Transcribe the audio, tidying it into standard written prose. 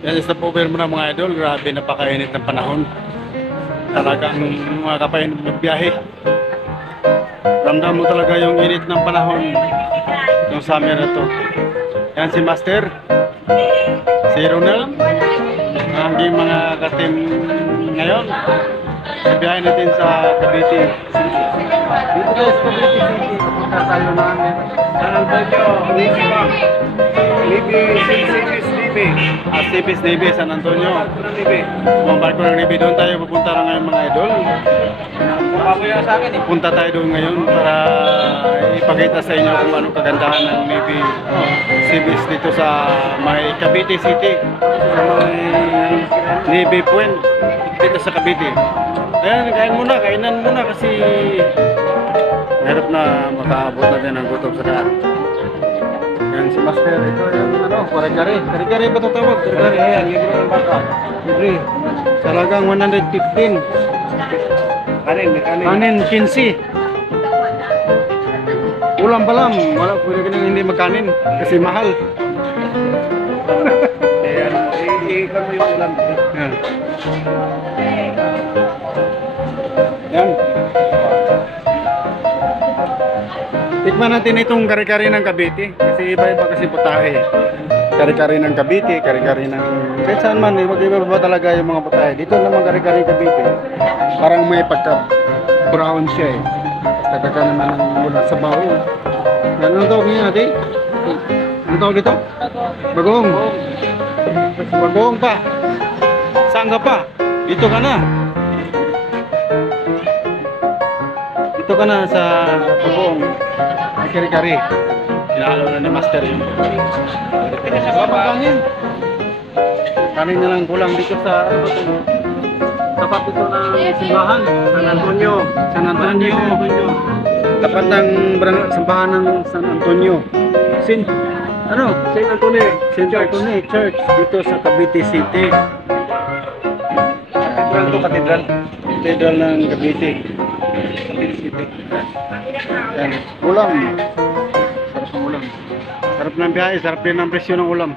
Yan sa over mo na mga idol, grabe napakainit ng panahon. Talagang mga kapain magbiyahe. Ramdam mo talaga yung init ng panahon yung summer na to. Yan si Master, si Ronald, ang aking mga katim ngayon. Sa biyahe natin sa Cavite City. Dito tayo sa Cavite City, pupunta tayo ng San Antonio, Sipis Navy, San Antonio. Mga barko ng Navy, doon tayo pupunta na ngayon mga idol. Punta tayo doon ngayon para ipakita sa inyo kung anong kagandahan ng Navy Sipis dito sa may Cavite City, sa may Navy Point dito sa Cavite. Ayan, kainan muna kasi mahirap na makaabot natin ang gutom sa daan. Yan si Master, ito yung kare-kare. Kare-kare ba ito tawag? Kare-kare, ayan, libre ng baka. Libre. Salagang 115. Kanin 15. Ulam pa lang, wala pwede ka nang hindi magkanin kasi mahal. Ayan, iikot mo yung ulam. Yan. Yan. Tikman natin itong kare-kare ng Cavite kasi iba-iba kasi putahe. Kare-kare ng Cavite, kare-kare ng kahit saan man, iba-iba talaga yung mga putahe. Dito naman kare-kare Cavite, parang may pagka-brown siya eh. Basta kaka naman ng mula sa baho. Yan, anong tawag niya natin? Anong tawag dito? Bagong. Bagong pa. Saan ka pa? Dito ka na. Dito ka na sa Bagong. Kari-kari. Hinahalo na ni Master yun. Kanin. Kanin na lang kulang dito sa tapat dito ng simbahan. San Antonio. San Antonio. Tapat ng simbahan ng San Antonio. Saint Antonio. Saint Antonio Church dito sa Cavite City. Katedral ng Cavite. Cavite City. Yan. Ulam. Sarap ng ulam. Sarap ng biyahe, sarap din ang presyo ng ulam.